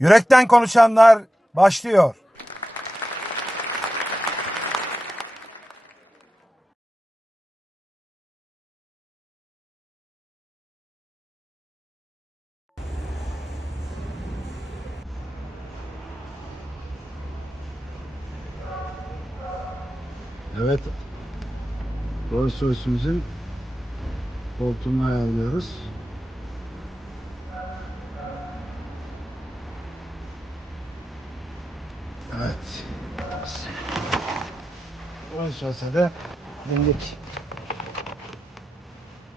Yürekten konuşanlar başlıyor. Evet. Rolls Royce'ümüzün koltuğunu ayarlıyoruz. Rolls Royce'e de bindik.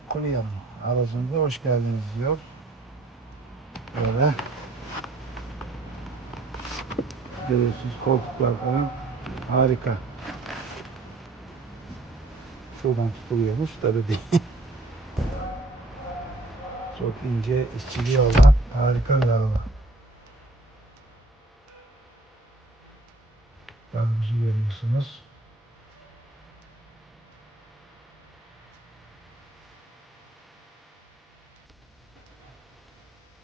Kuruyalım. Aracımıza hoş geldiniz diyor. Böyle. Görüyorsunuz koltuklar falan. Harika. Şuradan tutuluyormuş tabi değil. Çok ince işçiliği olan harika bir araba. Gazımızı görüyorsunuz.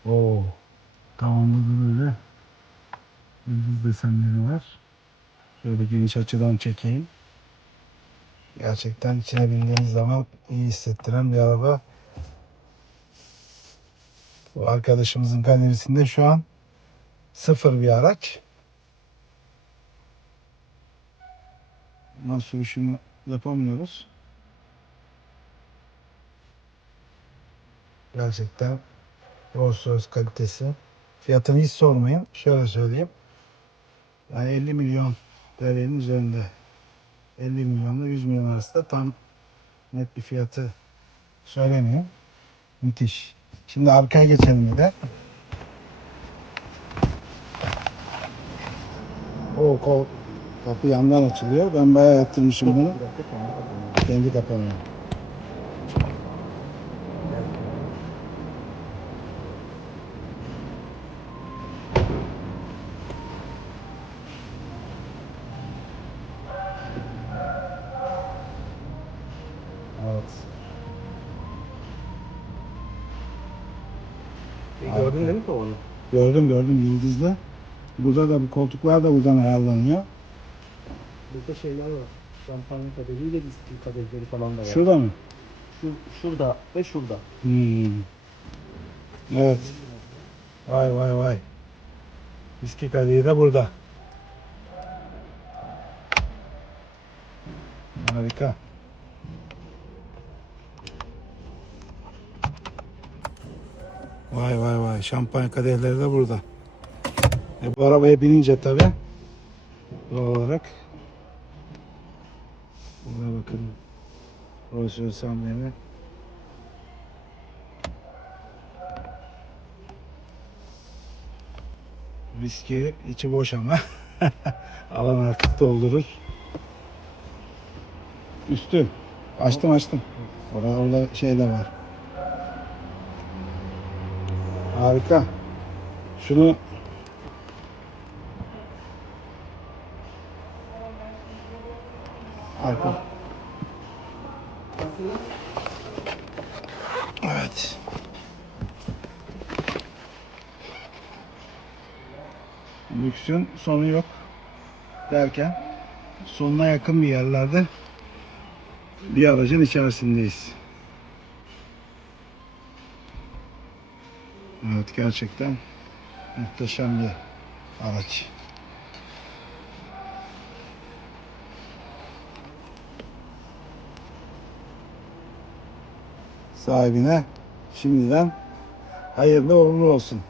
Oo, tamamladı böyle. Yıldız desenleri var. Şöyle geniş açıdan çekeyim. Gerçekten içine bindiğiniz zaman iyi hissettiren bir araba. Bu arkadaşımızın galerisinde şu an sıfır bir araç. Bundan sürüşünü yapamıyoruz. Gerçekten Rolls Royce kalitesi. Fiyatını hiç sormayın. Şöyle söyleyeyim. Yani 50 milyon TL'nin üzerinde. 50 milyonla 100 milyon arasında tam net bir fiyatı söylemiyorum. Müthiş. Şimdi arkaya geçelim bir de. O kol kapı yandan açılıyor. Ben bayağı yaptırmışım bunu. Kendi kapanıyor. Gördün değil mi tavanı? Gördüm gördüm yıldızlı. Burada da bu koltuklar da buradan ayarlanıyor. Burada şeyler var. Şampanya kadehliyle viski kadehleri falan da var. Şurada mı? Şu, şurada ve şurada. Hmm. Evet. Vay vay vay. Viski kadehi de burada. Harika. Vay vay vay. Şampanya kadehleri de burada. E, bu arabaya binince tabi doğal olarak Burada bakın Rolls Royce amblemi Viski içi boş ama alan artık doldurur. Üstü. Açtım açtım. Orada, orada şey de var. Harika. Şunu Arka. Evet. Lüksün sonu yok derken sonuna yakın bir yerlerde bir aracın içerisindeyiz. Evet gerçekten muhteşem bir araç. Sahibine şimdiden hayırlı uğurlu olsun.